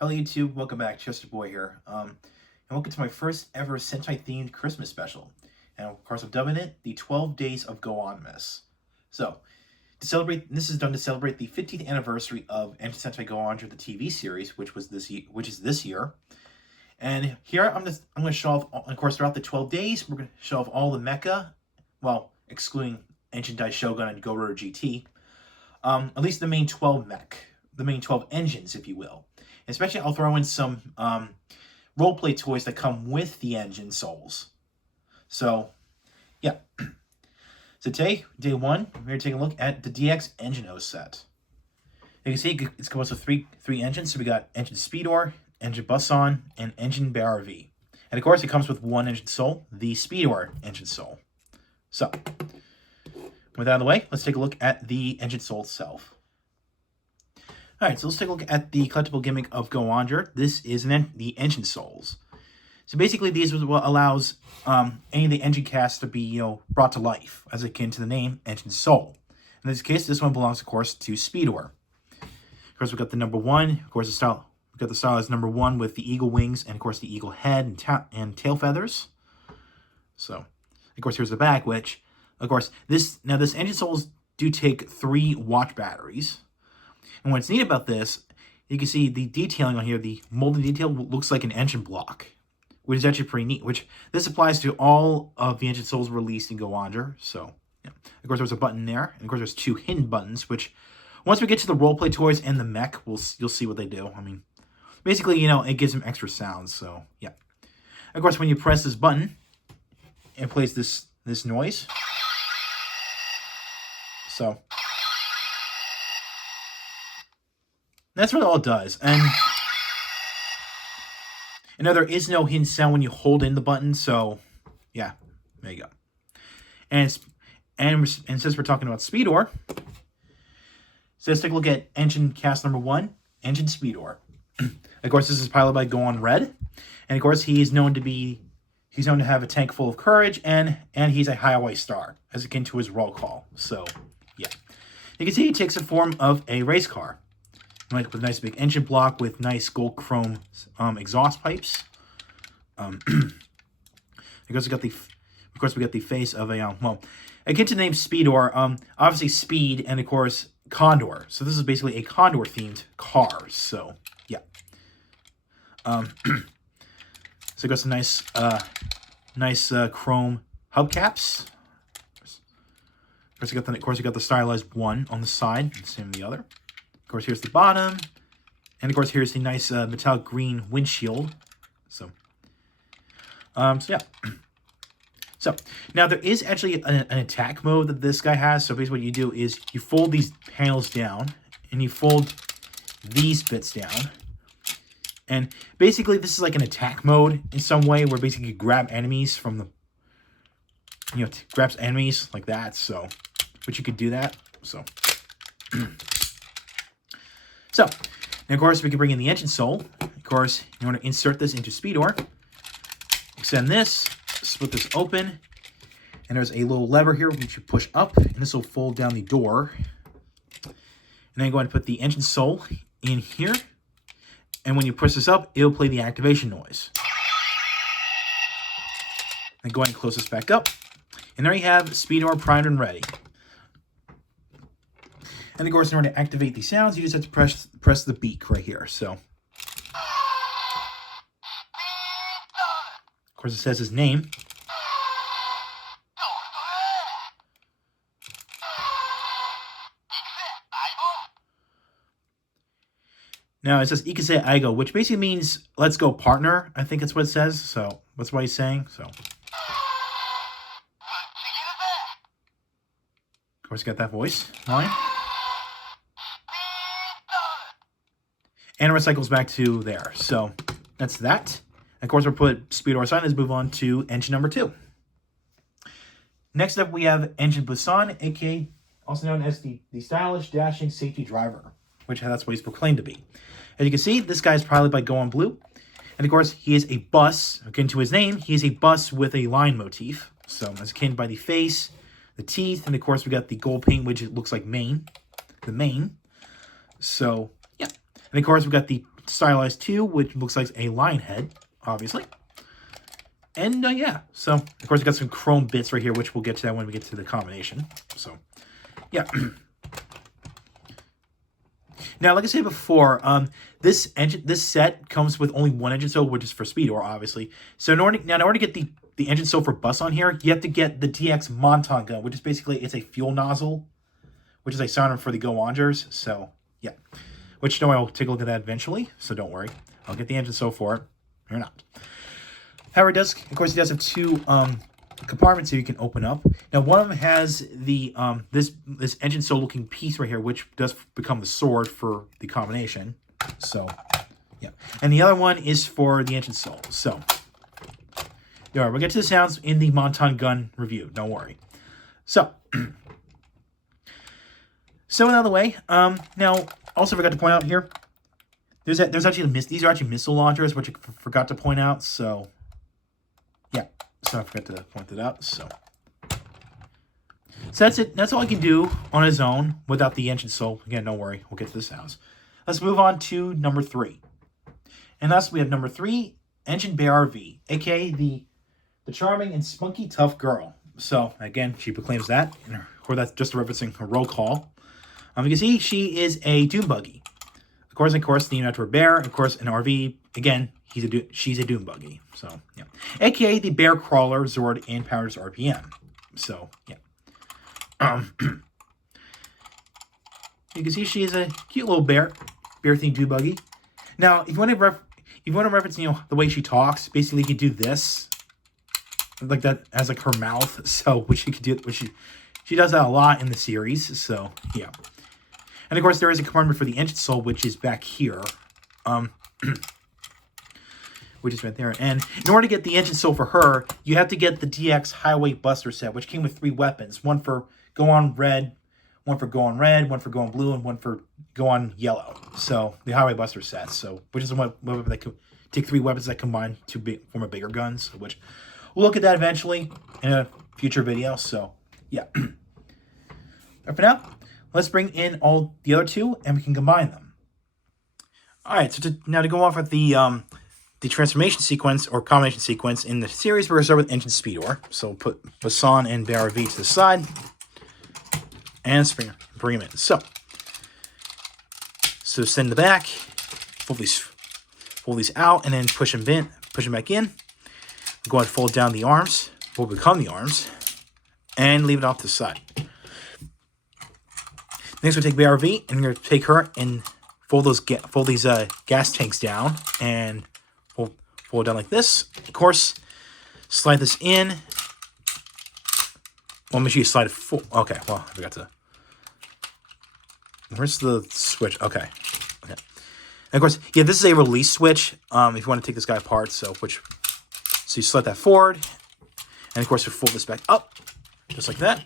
Hello YouTube, welcome back, Chester Boy here, and welcome to my first ever Sentai themed Christmas special, and of course I'm dubbing it the 12 Days of Go-ONmas. So, this is done to celebrate the 50th anniversary of Sentai Go-Onger, the TV series, which is this year, and here I'm going to show off, of course throughout the 12 days, we're going to show off all the mecha, well, excluding Ancient Daishogun and Go-Rotor GT, at least the main 12 the main 12 engines, if you will. Especially, I'll throw in some roleplay toys that come with the engine souls. So, yeah. So today, day one, we're going to take a look at the DX EngineOh set. You can see it's composed of three engines. So we got Engine Speedor, Engine Busan, and Engine V. And of course, it comes with one engine soul, the Speedor engine soul. So, with that out of the way, let's take a look at the engine soul itself. Alright, so let's take a look at the collectible gimmick of Go-Onger. This is the engine souls. So basically, these are what allows any of the engine casts to be, brought to life, as akin to the name Engine Soul. In this case, this one belongs, of course, to Speedor. Of course, we've got the number one. Of course, we've got the style as number one with the eagle wings and, of course, the eagle head and tail feathers. So, of course, here's the back, which, this engine souls do take 3 watch batteries. And what's neat about this, you can see the detailing on here, the molded detail looks like an engine block, which is actually pretty neat, which this applies to all of the engine souls released in Go-Onger. So, yeah. Of course, there's a button there, and of course, there's 2 hidden buttons, which once we get to the roleplay toys and the mech, you'll see what they do. I mean, basically, it gives them extra sounds, so, yeah. Of course, when you press this button, it plays this noise. So, that's what all it does. And there is no hidden sound when you hold in the button, so yeah, there you go. And since we're talking about Speedor, so let's take a look at engine cast number 1, Engine Speedor. Of course, this is piloted by Go-On Red, and of course he's known to have a tank full of courage, and he's a highway star, as akin to his roll call. So yeah, you can see he takes the form of a race car. With a nice big engine block with nice gold chrome exhaust pipes. Of course, we got the face of a akin to the name Speedor. Obviously Speed and of course Condor. So this is basically a Condor themed car. So yeah. So we got some nice chrome hubcaps. Of course, you got the stylized one on the side, and same on the other. Of course, here's the bottom, and of course, here's the nice metallic green windshield. So yeah. So, now there is actually an attack mode that this guy has. So basically what you do is you fold these panels down, and you fold these bits down. And basically, this is like an attack mode in some way, where basically you grab enemies from the, grabs enemies like that. So, but you could do that. So. So, and of course, we can bring in the engine soul. Of course, you want to insert this into Speedor. Extend this, split this open, and there's a little lever here which you push up, and this will fold down the door. And then go ahead and put the engine soul in here. And when you push this up, it'll play the activation noise. Then go ahead and close this back up. And there you have Speedor primed and ready. And of course, in order to activate these sounds, you just have to press the beak right here. So, of course, it says his name. Now, it says Ikase Aigo, which basically means, let's go, partner. I think that's what it says. So, that's what he's saying. So, of course, you got that voice line. And it recycles back to there. So, that's that. And of course, we'll put Speedor aside. Let's move on to engine number 2. Next up, we have Engine Busan, aka also known as the stylish, dashing safety driver, which that's what he's proclaimed to be. As you can see, this guy is piloted by Go-On Blue. And of course, he is a bus. Akin to his name, he is a bus with a line motif. So, as akin by the face, the teeth, and of course, we got the gold paint, which it looks like the mane. So, yeah. And of course, we've got the stylized too, which looks like a lion head, obviously. And yeah, so of course we got some chrome bits right here, which we'll get to that when we get to the combination. So yeah. Now, like I said before, this set comes with only one engine cell, which is for Speedor, obviously. So in order to get the engine cell for Busan here, you have to get the DX Monton gun, which is basically it's a fuel nozzle, which is a sidearm for the Go-Ongers. So yeah, which no, I'll take a look at that eventually. So don't worry, I'll get the engine cell for it. Or not. However, of course, it does have two compartments that you can open up. Now, one of them has the this engine cell looking piece right here, which does become the sword for the combination. So, yeah. And the other one is for the engine cell. So, yeah, we'll get to the sounds in the Monton gun review. Don't worry. So, out of the way. Now, also forgot to point out here. There's actually these are actually missile launchers, which I forgot to point out. So, yeah. So I forgot to point that out. So that's it. That's all I can do on his own without the engine. So again, don't worry. We'll get to the sounds. Let's move on to number 3. And thus we have number 3, Engine BRV, aka the charming and spunky tough girl. So again, she proclaims that, or that's just referencing her roll call. You can see she is a dune buggy. Of course, named after a bear. Of course, an RV. Again, she's a dune buggy. So yeah, aka the bear crawler Zord in Powers RPM. So yeah, you can see she is a cute little bear themed dune buggy. Now, if you want to reference, the way she talks, basically you can do this, like that as like her mouth. So which she could do, she does that a lot in the series. So yeah. And of course, there is a compartment for the engine cell, which is back here, which is right there. And in order to get the engine cell for her, you have to get the DX Highway Buster set, which came with 3 weapons: one for Go-On Red, one for Go-On Red, one for Go-On Blue, and one for Go-On Yellow. So the Highway Buster set, which is a weapon that could take 3 weapons that combine to form a bigger gun. So which we'll look at that eventually in a future video. So yeah. But for now, let's bring in all the other 2, and we can combine them. All right, so now to go off at the transformation sequence or combination sequence in the series, we're going to start with Engine Speedor. So put Busan and BRV to the side, and bring them in. So send the back, pull these out, and then push them back in. Go ahead and fold down the arms, what will become the arms, and leave it off to the side. Next, we'll take BRV, and we're going to take her and fold these gas tanks down, and we'll fold it down like this. Of course, slide this in. Well, make sure you slide it full. Okay, well, I forgot to. Where's the switch? Okay. And of course, yeah, this is a release switch. If you want to take this guy apart, so you slide that forward, and of course, we fold this back up, just like that.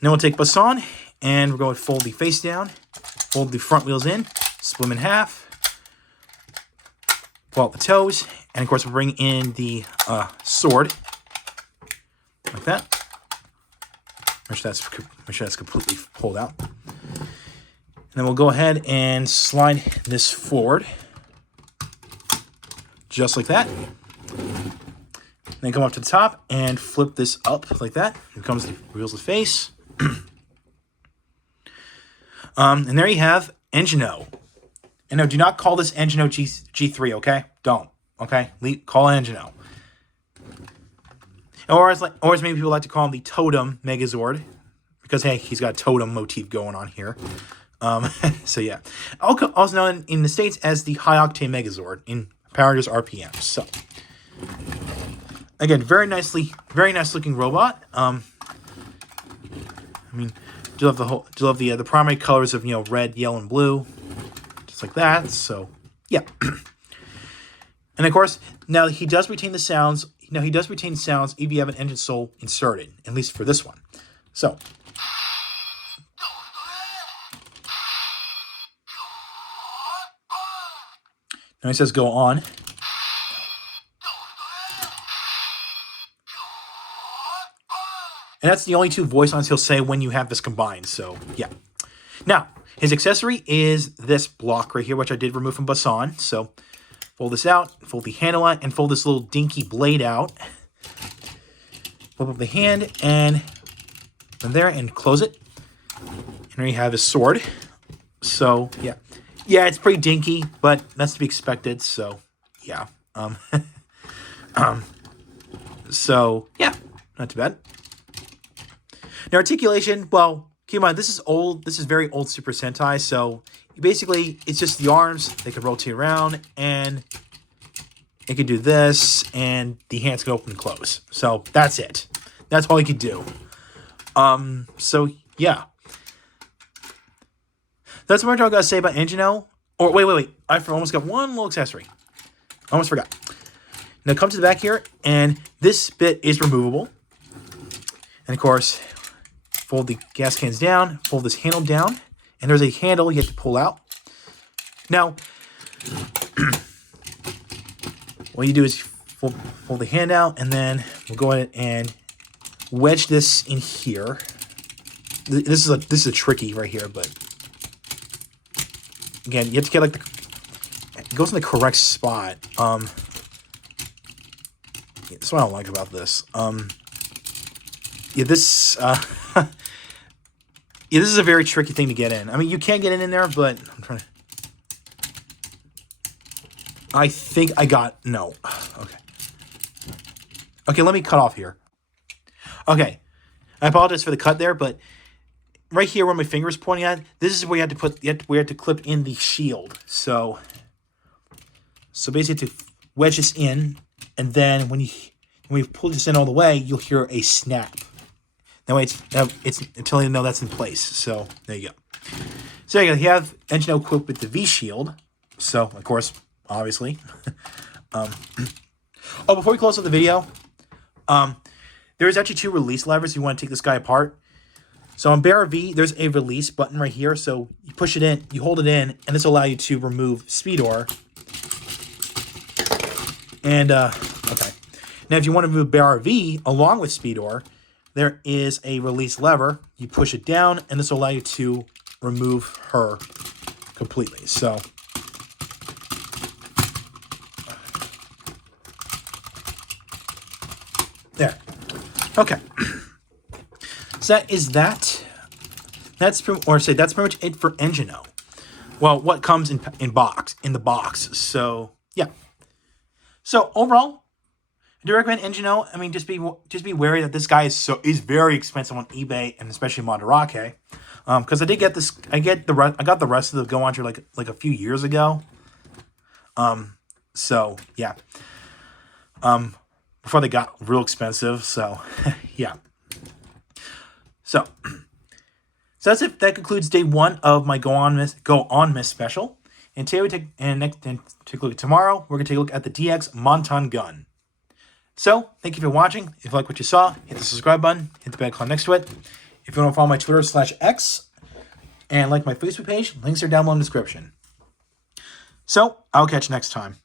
Then we'll take Busan, and we're going to fold the face down, fold the front wheels in, split them in half, pull out the toes, and of course we'll bring in the sword, like that. Make sure that's completely pulled out. And then we'll go ahead and slide this forward, just like that. Then come up to the top and flip this up like that. Here comes the wheels of the face. And there you have EngineOh. And no, do not call this EngineOh G3, okay? Don't, okay? Call it EngineOh. Or as many people like to call him, the Totem Megazord, because hey, he's got a totem motif going on here. So yeah, also known in the States as the High Octane Megazord in Power Rangers RPM. So again, very nice looking robot. I mean, do you love the primary colors of red, yellow, and blue, just like that. So yeah, and of course now he does retain the sounds. Now he does retain sounds if you have an engine soul inserted, at least for this one. So now he says "go on." And that's the only 2 voice lines he'll say when you have this combined. So, yeah. Now, his accessory is this block right here, which I did remove from Busan. So, fold this out, fold the handle out, and fold this little dinky blade out. Flip up the hand, and from there, and close it. And there you have his sword. So, yeah. Yeah, it's pretty dinky, but that's to be expected, so, yeah. So, yeah, not too bad. Now, articulation, well, keep in mind, this is old. This is very old Super Sentai, so basically, it's just the arms. They can rotate around, and it can do this, and the hands can open and close. So, that's it. That's all you can do. So, yeah. That's what I gotta say about EngineOh. Or, wait. I almost got one little accessory. I almost forgot. Now, come to the back here, and this bit is removable. And, of course, fold the gas cans down, fold this handle down, and there's a handle you have to pull out. Now, what you do is fold the hand out, and then we'll go ahead and wedge this in here. This is a tricky right here, but again, you have to get like it goes in the correct spot. That's what I don't like about this. Yeah, this yeah, this is a very tricky thing to get in. I mean, you can get it in there, but I'm trying to. I think I got no. Okay, let me cut off here. Okay, I apologize for the cut there, but right here where my finger is pointing at, this is where you have to put. We have to clip in the shield. So basically, to wedge this in, and then when we pull this in all the way, you'll hear a snap. That way, it's telling you to know that's in place. So there you go. So you have EngineOh equipped with the V shield. So of course, obviously. Oh, before we close up the video, there is actually 2 release levers if you want to take this guy apart. So on Bear V, there's a release button right here. So you push it in, you hold it in, and this will allow you to remove Speedor. And, okay. Now, if you want to remove Bear V along with Speedor, there is a release lever. You push it down, and this will allow you to remove her completely. So, there. Okay. So that is that. That's pretty much it for EngineOh. Well, what comes in the box. So yeah. So overall, I do recommend EngineOh. I mean, just be wary that this guy is very expensive on eBay and especially Mandarake. Because I did get this. I got the rest of the Go-Onger like a few years ago. So yeah. Before they got real expensive. So yeah. So that's it. That concludes day 1 of my Go-ONmas special. And today we take a look at tomorrow. We're gonna take a look at the DX Monton gun. So thank you for watching. If you like what you saw, hit the subscribe button, hit the bell icon next to it. If you want to follow my Twitter/X and like my Facebook page, links are down below in the description. So I'll catch you next time.